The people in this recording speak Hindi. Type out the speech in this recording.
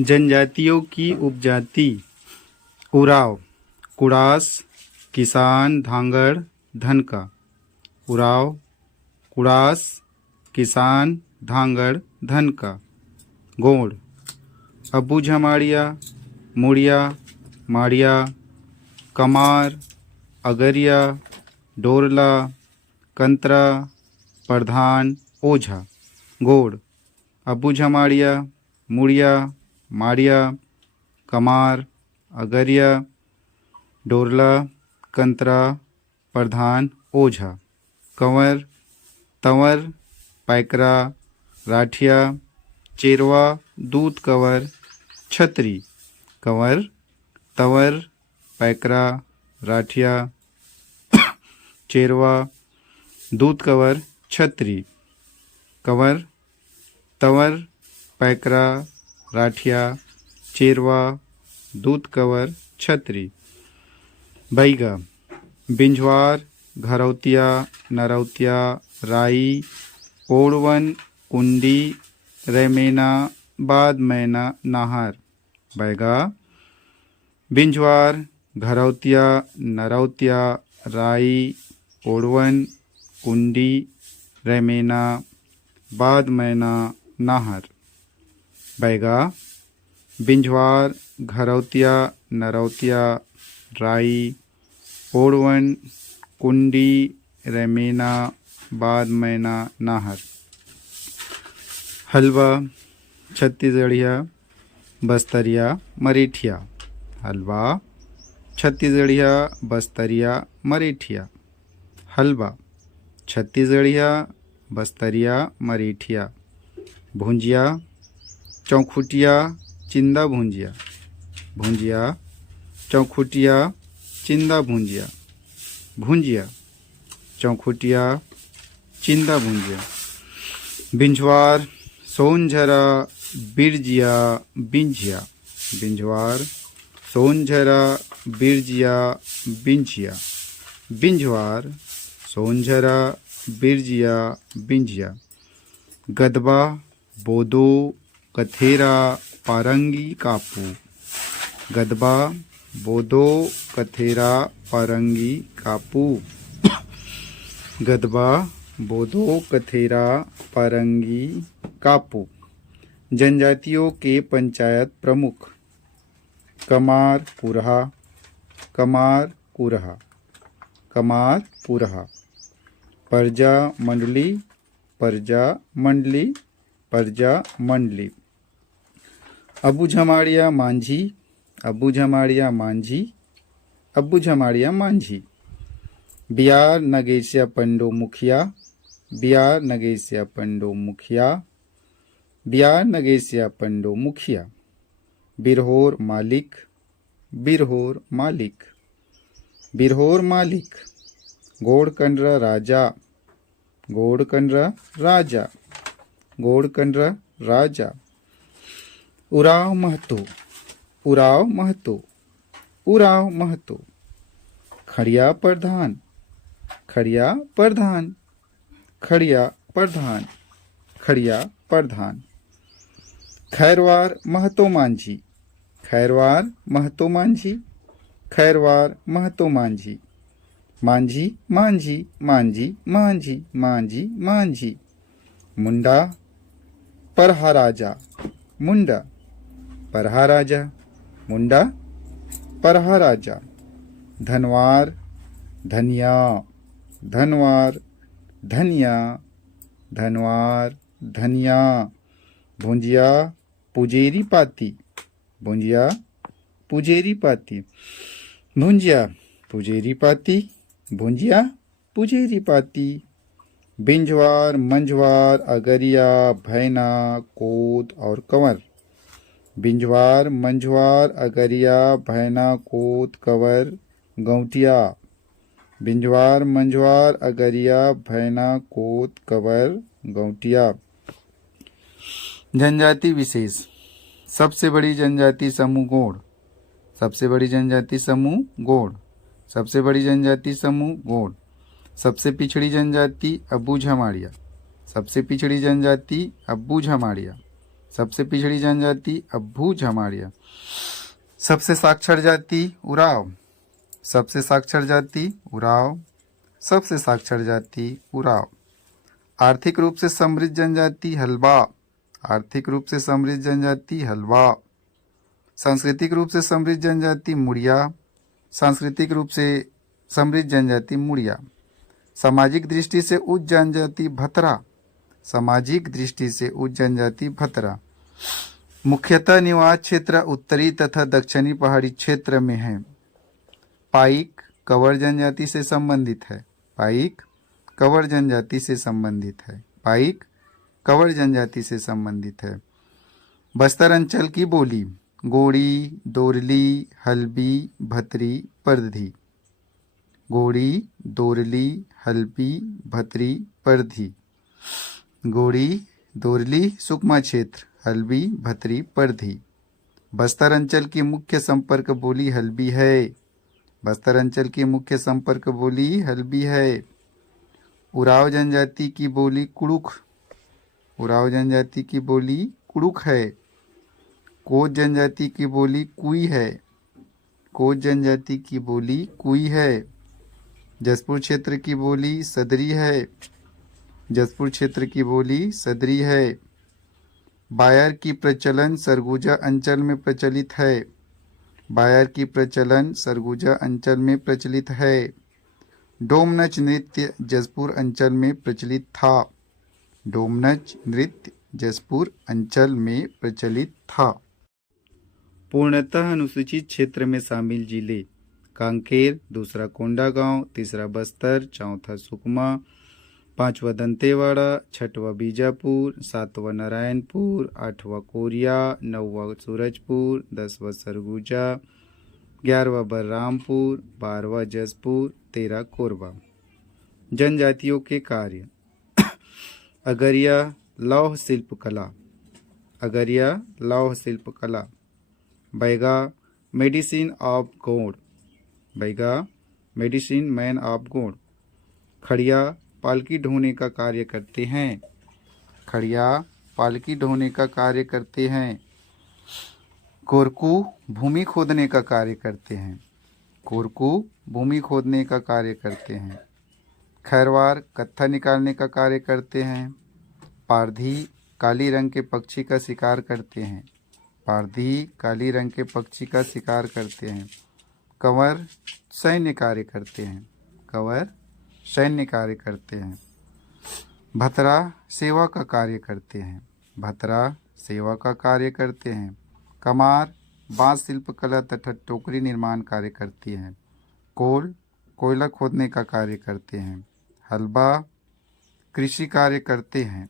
जनजातियों की उपजाति उरांव, कुड़ास, किसान, धांगड़, धनका। उरांव, कुड़ास, किसान, धांगड़, धनका। गोंड, अब्बू झमाड़िया, मुड़िया, माड़िया, कमार, अगरिया, डोरला, कंतरा, प्रधान, ओझा। गोड़, अब्बू झमाड़िया, मुड़िया, माड़िया, कमार, अगरिया, डोरला, कंतरा, प्रधान, ओझा। कंवर, तंवर, पैकरा, राठिया, चेरवा, दूध कंवर, छतरी। कंवर, तंवर, पैकरा, राठिया, चेरवा, दूध कंवर, छतरी। कंवर, तंवर, पैकरा, राठिया, चेरवा, दूध कंवर, छतरी। बैगा, बिंझवार, घरौतिया, नरौतिया, राई, ओड़वन, कुंडी, रेमेना, बाद मैना, नाहर। बैगा, बिंझवार, घरौतिया, नरौतिया, राई, ओड़वन, कुंडी, रेमेना, बाद मैना, नाहर। बैगा, बिंझवार, घरौतिया, नरौतिया, राई, ओड़वन, कुंडी, रेमेना, बाद मैना, नाहर। हलवा, छत्तीसगढ़िया, बस्तरिया, मरेठिया। हलवा, छत्तीसगढ़िया, बस्तरिया, मरेठिया। हलवा, छत्तीसगढ़िया, बस्तरिया, मरेठिया। भुंजिया, चौखुटिया, चिंदा भुंजिया। भुंजिया, चौखुटिया, चिंदा भुंजिया। भुंजिया, चौखुटिया, चिंदा भुंजिया। बिंझवार, सोनझरा, बिरजिया, बिंझिया। बिंझवार, सोनझरा, बिरजिया, बिंझिया। बिंझवार, सोनझरा, बिरजिया, बिंझिया। गदबा, बोदो, कथेरा, पारंगी, कापू। गदबा, बोदो, कथेरा, पारंगी, कापू। गदबा, बोदो, कथेरा, पारंगी, कापू। जनजातियों के पंचायत प्रमुख कमार, कुरहा, कमार, कुरहा, कमार, कुरहा। परजा मंडली, परजा मंडली, परजा मंडली। अब्बू झमाड़िया, मांझी, अब्बू झमाड़िया, मांझी, अब्बू झमाड़िया, मांझी। बियार नगेशिया पंडो मुखिया, बियार नगेशिया पंडो मुखिया, बियार नगेशिया पंडो मुखिया। बिरहोर मालिक, बिरहोर मालिक, बिरहोर मालिक। गोड़कंडरा राजा, गोड़कंडरा राजा, गोड़कंडरा राजा। उराव महतो, उराव महतो, उराव महतो। खड़िया प्रधान, खड़िया प्रधान, खड़िया प्रधान, खड़िया प्रधान। खैरवार महतो मांझी, खैरवार महतो मांझी, खैरवार महतो मांझी। मांझी, मांझी, मांझी, मांझी, मांझी, मांझी। मुंडा, परहा राजा, मुंडा, परहा राजा, मुंडा, परहा राजा। धनवार, धनिया, धनवार, धनिया, धनवार, धनिया। भुंजिया, पुजेरी पाती, भुंजिया, पुजेरी पाती। भुंजिया, पुजेरी पाती, भुंजिया, पुजेरी पाती। बिंझवार, मंझवार, अगरिया, भैना, कोत और कंवर। बिंझवार, मंझवार, अगरिया, भैना, कोत, कंवर, गौटिया। बिंझवार, मंझवार, अगरिया, भैना, कोत, कंवर, गौटिया। जनजाति विशेष। सबसे बड़ी जनजाति समूह गोंड, सबसे बड़ी जनजाति समूह गोंड, सबसे बड़ी जनजाति समूह गोंड। सबसे पिछड़ी जनजाति अब्बू झमाड़िया, सबसे पिछड़ी जनजाति अब्बू झमाड़िया। सबसे पिछड़ी जनजाति अब्बू झमाड़िया। सबसे साक्षर जाति उराव। सबसे साक्षर जाति उराव। सबसे साक्षर जाति उराव। आर्थिक रूप से समृद्ध जनजाति हलबा। आर्थिक रूप से समृद्ध जनजाति हलबा। सांस्कृतिक रूप से समृद्ध जनजाति मुड़िया। सांस्कृतिक रूप से समृद्ध जनजाति मुड़िया। सामाजिक दृष्टि से उच्च जनजाति भतरा। सामाजिक दृष्टि से उच्च जनजाति भतरा। मुख्यतः निवास क्षेत्र उत्तरी तथा दक्षिणी पहाड़ी क्षेत्र में है। पाइक कंवर जनजाति से संबंधित है। पाइक कंवर जनजाति से संबंधित है। पाइक कंवर जनजाति से संबंधित है। बस्तर अंचल की बोली गोड़ी, दोरली, हल्बी, भतरी, परधी। गोड़ी, दोरली, हल्बी, भतरी, परधी। गोड़ी, दोरली सुकमा क्षेत्र, हल्बी, भतरी, परधी। बस्तर अंचल की मुख्य संपर्क बोली हल्बी है। बस्तर अंचल की मुख्य संपर्क बोली हल्बी है। उराव जनजाति की बोली कुड़ुख। उराव जनजाति की बोली कुड़ुख है। कोच जनजाति की बोली कुई है। कोच जनजाति की बोली कुई है। जसपुर क्षेत्र की बोली सदरी है। जसपुर क्षेत्र की बोली सदरी है। बायर की प्रचलन सरगुजा अंचल में प्रचलित है। बायर की प्रचलन सरगुजा अंचल में प्रचलित है। डोमनच नृत्य जसपुर अंचल में प्रचलित था। डोमनच नृत्य जसपुर अंचल में प्रचलित था। पूर्णतः अनुसूचित क्षेत्र में शामिल जिले कांकेर, दूसरा कोंडागांव, तीसरा बस्तर, चौथा सुकमा, पांचवा दंतेवाड़ा, छठवां बीजापुर, सातवां नारायणपुर, आठवां कोरिया, नौवां सूरजपुर, 10वां सरगुजा, 11वां बलरामपुर, 12वां जसपुर, 13 कोरबा। जनजातियों के कार्य अगरिया लौह शिल्प कला। अगरिया लौह शिल्प कला। Baiga medicine of Gond. Baiga medicine man of Gond. Kharia पालकी ढोने का कार्य करते हैं। खड़िया पालकी ढोने का कार्य करते हैं। कोरकू भूमि खोदने का कार्य करते हैं। कोरकू भूमि खोदने का कार्य करते हैं। खैरवार कत्था निकालने का कार्य करते हैं। पारधी काली रंग के पक्षी का शिकार करते हैं। पारधी काली रंग के पक्षी का शिकार करते हैं। कंवर सैन्य कार्य करते हैं। कंवर सैन्य कार्य करते हैं। भतरा सेवा का कार्य करते हैं। भतरा सेवा का कार्य करते हैं। कमार बांस शिल्प कला तथा टोकरी निर्माण कार्य करती हैं। कोल कोयला खोदने का कार्य करते हैं। हलबा कृषि कार्य करते हैं।